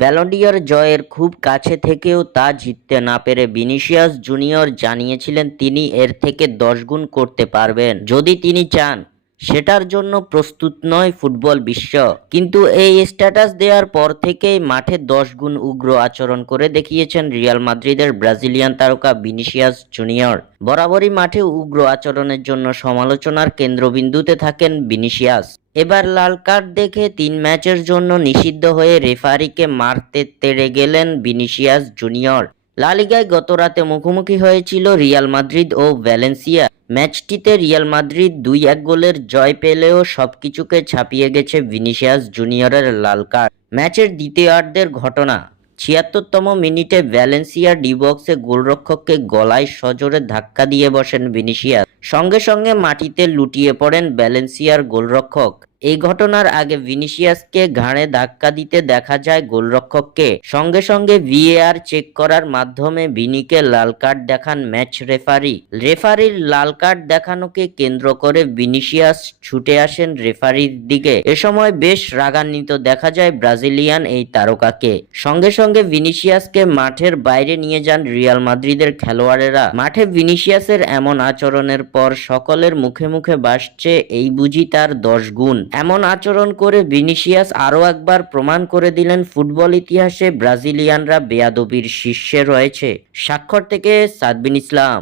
Ballon D or জয়ের খুব কাছে থেকেও তা জিততে না পেরে ভিনিসিয়াস জুনিয়র জানিয়েছিলেন তিনি এর থেকে 10 গুণ করতে পারবেন যদি তিনি চান। সেটার জন্য প্রস্তুত নয় ফুটবল বিশ্ব। কিন্তু এই স্ট্যাটাস দেওয়ার পর থেকেই মাঠে 10 গুণ উগ্র আচরণ করে দেখিয়েছেন রিয়াল মাদ্রিদের ব্রাজিলিয়ান তারকা ভিনিসিয়াস জুনিয়র। বরাবরই মাঠে উগ্র আচরণের জন্য সমালোচনার কেন্দ্রবিন্দুতে থাকেন ভিনিসিয়াস। এবার লাল কার্ড দেখে 3 ম্যাচের জন্য নিষিদ্ধ হয়ে রেফারিকে মারতে তেড়ে গেলেন ভিনিসিয়াস জুনিয়র। লা লিগায় গতরাতে মুখোমুখি হয়েছিল রিয়াল মাদ্রিদ ও ভ্যালেন্সিয়া। ম্যাচটিতে রিয়াল মাদ্রিদ 2-1 গোলের জয় পেলেও সবকিছুকে ছাপিয়ে গেছে ভিনিসিয়াস জুনিয়রের লাল কার্ড। ম্যাচের দ্বিতীয়ার্ধের ঘটনা, 76তম মিনিটে ভ্যালেন্সিয়া ডি বক্সে গোলরক্ষককে গলায় সজোরে ধাক্কা দিয়ে বসেন ভিনিসিয়াস। সঙ্গে সঙ্গে মাটিতে লুটিয়ে পড়েন ভ্যালেন্সিয়ার গোলরক্ষক। এই ঘটনার আগে ভিনিসিয়াসকে ঘাড়ে ধাক্কা দিতে দেখা যায় গোলরক্ষককে। সঙ্গে সঙ্গে ভিএআর চেক করার মাধ্যমে ভিনিকে লাল কার্ড দেখান ম্যাচ রেফারি। রেফারির লাল কার্ড দেখানোকে কেন্দ্র করে ভিনিসিয়াস ছুটে আসেন রেফারির দিকে। এ সময় বেশ রাগান্বিত দেখা যায় ব্রাজিলিয়ান এই তারকাকে। সঙ্গে সঙ্গে ভিনিসিয়াসকে মাঠের বাইরে নিয়ে যান রিয়াল মাদ্রিদের খেলোয়াড়েরা। মাঠে ভিনিসিয়াসের এমন আচরণের পর সকলের মুখে মুখে ভাসছে এই বুঝি তার 10 গুণ। এমন আচরণ করে ভিনিসিয়াস আরও একবার প্রমাণ করে দিলেন ফুটবল ইতিহাসে ব্রাজিলিয়ানরা বেয়াদবির শীর্ষে রয়েছে। স্বাক্ষর থেকে সাদবিন ইসলাম।